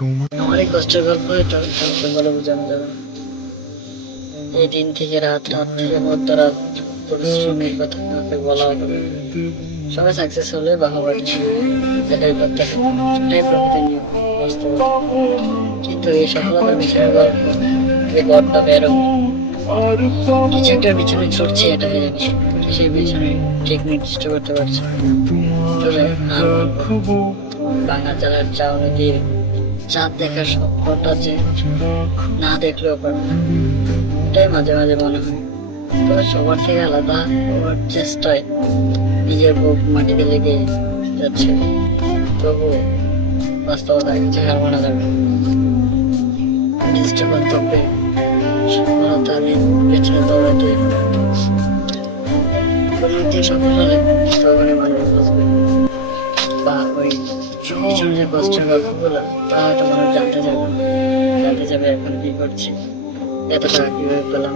আমার এই কষ্টের গল্প এটা বলে বোঝানো যাবে না। এই দিন থেকে রাত, রাত থেকে মধ্যরাত পরিশ্রমের কথা কাউকে বলা হবে না। সবাই সাকসেস হলে বাহাবাড়ি, এটাই প্রত্যাশা, এটাই প্রকৃতির নিয়ম, বাস্তবতা। কিন্তু এই সফলতার পিছনে গল্প, এই গড়টা বেরো কিছু একটা পিছনে ছুটছে, এটাই জানি। কিসের পিছনে ঠিক নির্দিষ্ট করতে পারছি না। তবে বাংলা জেলার চাউনি দিয়ে চাঁদ দেখার স্বপ্নটা যে না দেখলেও পারে, এটাই মাঝে মাঝে মনে হয়। তবে সবার থেকে আলাদা হওয়ার চেষ্টায় নিজের বুক মাটিতে লেগে যাচ্ছে। তবু বাস্তবতার কাছে হার মানা যাবে না। নির্দিষ্ট গন্তব্যে সফলতার পেছনে দৌড়াতে প্রযুক্তি সফল হলে তখনই মানুষ বুঝবে, বা ওই পিছনে যে কষ্টের গল্পগুলো তা হয়তো মানুষ জানতে যাবে এখন কি করছি, এত টাকা কিভাবে পেলাম,